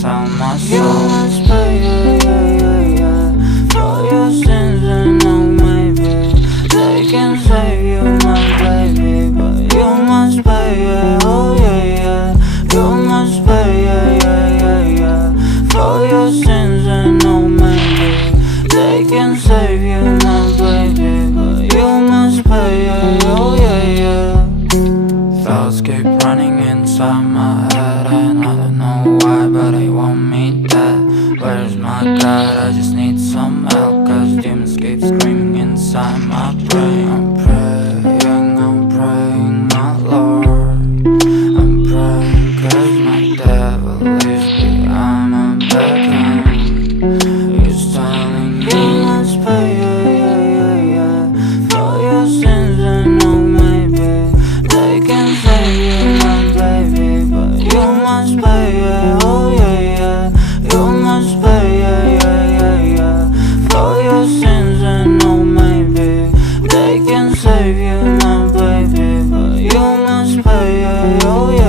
sell my soul. You must pay, for your sins, and oh maybe they can save you, my baby, but you must pay, oh yeah. You must pay, for your sins, and oh maybe they can save you, my baby, but you must pay, oh yeah. Thoughts keep running inside my head, and I don't know why, but they want me dead. Where's my God? I just need some help, cause demons keep screaming inside my brain. I'm praying, my Lord. I'm praying cause my devil leaves behind my back. He's telling me you must pay, for your sins, and oh maybe they can save you, my baby, but you must pay, oh yeah. You must pay, for your sins, and oh maybe they can save you, my baby, but you must pay, oh yeah.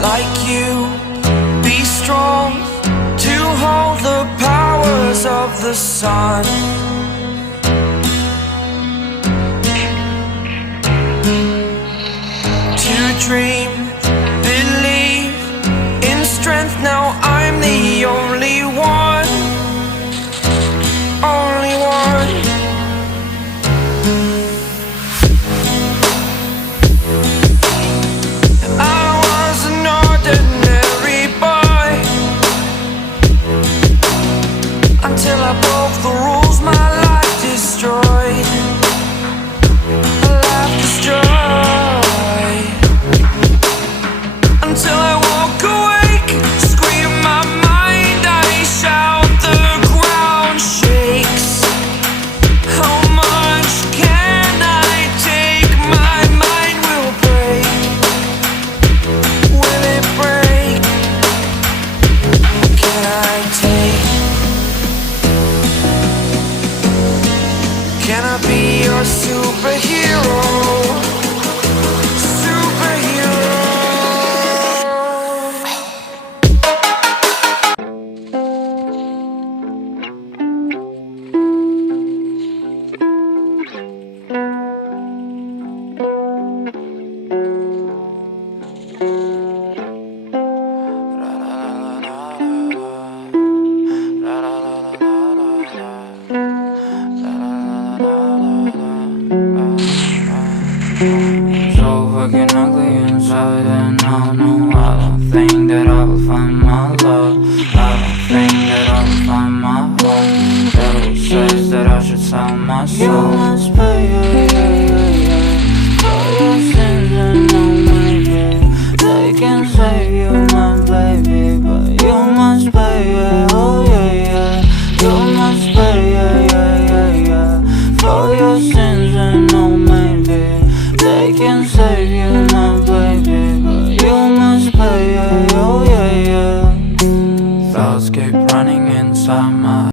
Like you, be strong to hold the powers of the sun. To dream, believe in strength. Now I'm the only one, only one. Until I broke the rules, my life destroyed. Life destroyed. Until I walk awake, scream my mind, I shout, the ground shakes. How much can I take? My mind will break. Will it break? Can I take? Can I be your superhero? Superhero. So fucking ugly inside, and I don't think that I will find my love. I don't think that I will find my home. Devil says that I should sell my soul. You must pay, for your sins, and oh maybe they can save you, my baby, but you must pay, oh yeah. You must pay, for your sins, and oh maybe they can save you, my baby, but you must pay, oh yeah. Thoughts keep running inside my